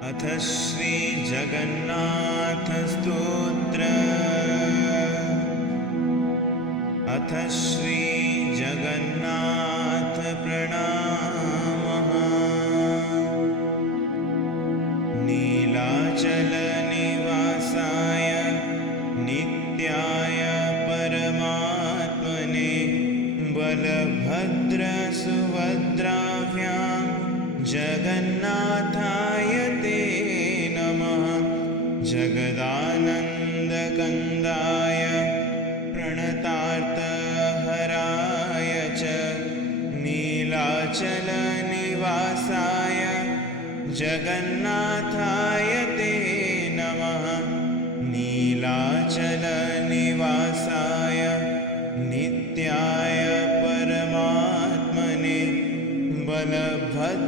अथ श्री जगन्नाथ स्तोत्र। अथ श्री जगन्नाथ प्रणामः। नीलाचल निवासाय नित्याय परमात्मने बलभद्र सुभद्राभ्यां जगन्नाथाय ते नमः। जगदानन्दकन्दाय प्रणतार्तहराय च नीलाचलनिवासाय जगन्नाथाय ते नमः। नीलाचलनिवासाय नित्याय परमात्मने बलभद्रसुभद्राभ्यां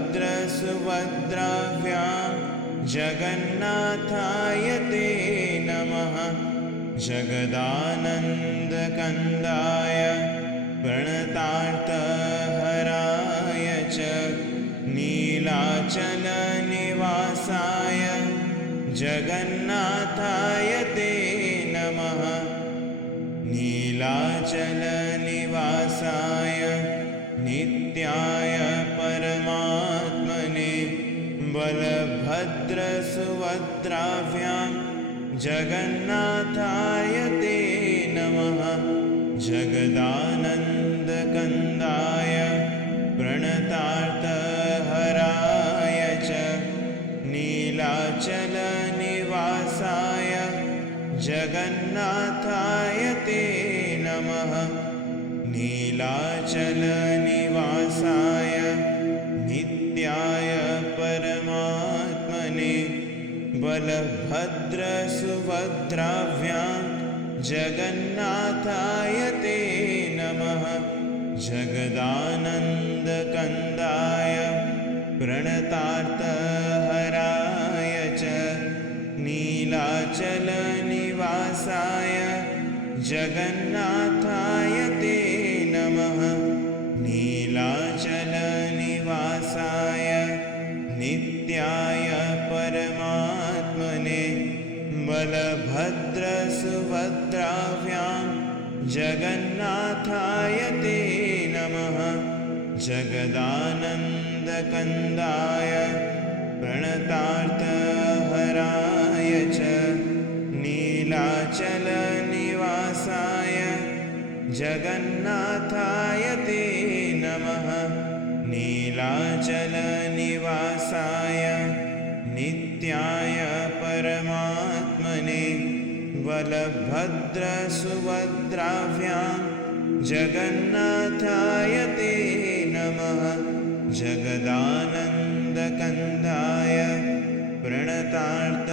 जगन्नाथाय ते नमः। जगदानन्दकन्दाय प्रणतार्तहराय च नीलाचलनिवासाय जगन्नाथाय ते नमः। नीलाचलनिवासाय नित्याय परमात्मने बलभद्रसुभद्राभ्यां जगन्नाथाय ते नमः। जगदानन्दकन्दाय प्रणतार्तहराय च नीलाचलनिवासाय जगन्नाथाय ते नमः। नीलाचलनिवासाय नित्याय परमात्मने बलभद्रसुभद्राभ्यां जगन्नाथाय ते नमः। जगदानन्दकन्दाय प्रणतार्तहराय च नीलाचलनिवासाय जगन्नाथाय ते नमः। नीलाचलनिवासाय नित्याय परमात्मने बलभद्रसुभद्राभ्यां जगन्नाथाय ते नमः। जगदानन्दकन्दाय प्रणतार्तहराय च नीलाचलनिवासाय जगन्नाथाय ते नमः। नीलाचलनिवासाय नित्याय परमात्मने बलभद्रसुभद्राभ्यां जगन्नाथाय ते नमः। जगदानन्दकन्दाय प्रणतार्तहराय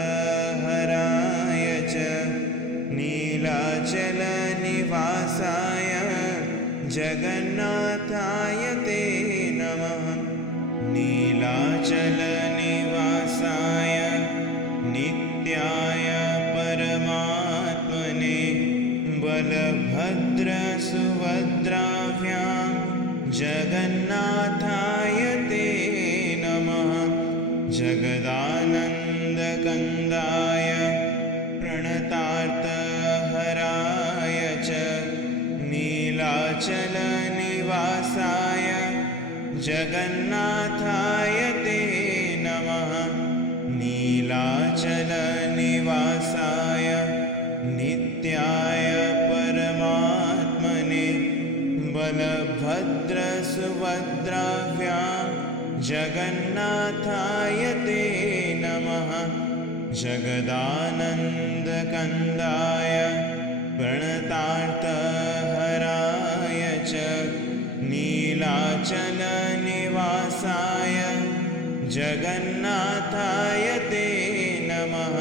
च नीलाचलनिवासाय जगन्नाथाय ते नमः। नीलाचलनिवासाय नित्याय परमात्मने बलभद्रसुभद्राभ्यां जगन्नाथाय ते नमः। जगदानन्दकन्दाय प्रणतार्तहराय च नीलाचलनिवासाय जगन्नाथाय ते नमः। नीलाचलनिवासाय नित्याय परमात्मने बलभद्रसुभद्राभ्यां जगन्नाथाय ते नमः। जगदानन्दकन्दाय प्रणतार्तहराय च नीलाचलनिवासाय जगन्नाथाय ते नमः।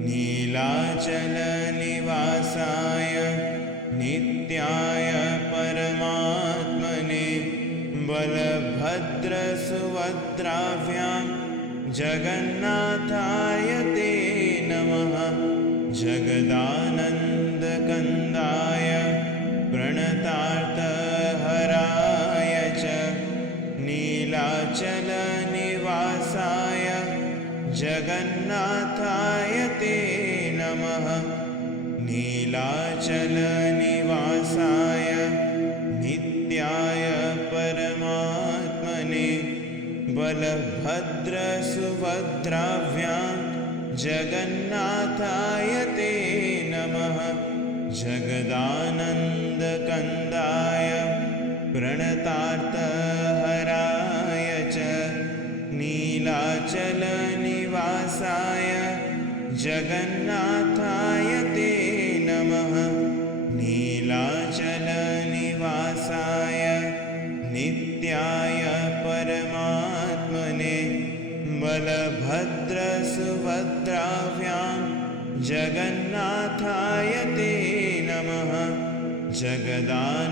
नीलाचलनिवासाय नित्याय परमात्मने बलभद्रसुभद्राभ्यां जगन्नाथाय ते नमः। जगदानन्दकन्दाय प्रणतार्तहराय च नीलाचलनिवासाय जगन्नाथाय ते नमः। नीलाचलनिवासाय नित्याय परमात्मने बलभद्रसुभद्राभ्यां जगन्नाथाय ते नमः। जगदानन्दकन्दाय प्रणतार्तहराय च नीलाचलनिवासाय जगन्नाथाय ते नमः। नीलाचलनिवासाय नित्याय परमात्मने बलभद्रसुभद्राभ्यां जगन्नाथाय ते नमः। जगदानन्दकन्दाय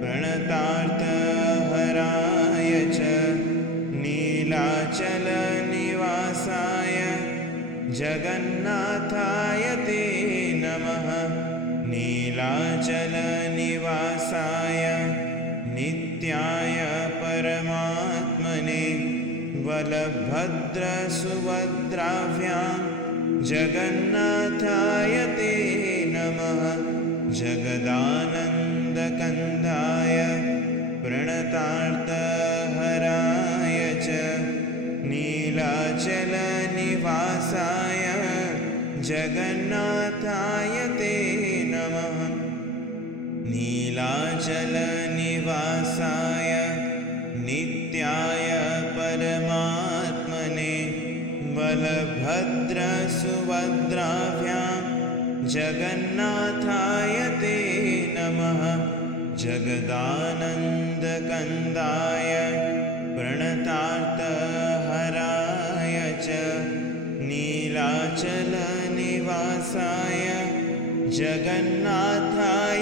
प्रणतार्तहराय च नीलाचलनिवासाय जगन्नाथाय ते नमः। नीलाचलनिवासाय नित्याय परमात्मने बलभद्रसुभद्राभ्यां जगन्नाथाय ते नमः। जगदानन्दकन्दाय प्रणतार्तहराय च नीलाचलनिवासाय जगन्नाथाय ते नमः। नीलाचलनिवासाय नित्याय परमात्मने बलभद्रसुभद्राभ्यां जगन्नाथाय ते नमः। जगदानन्दकन्दाय प्रणतार्तहराय च नीलाचलनिवासाय जगन्नाथाय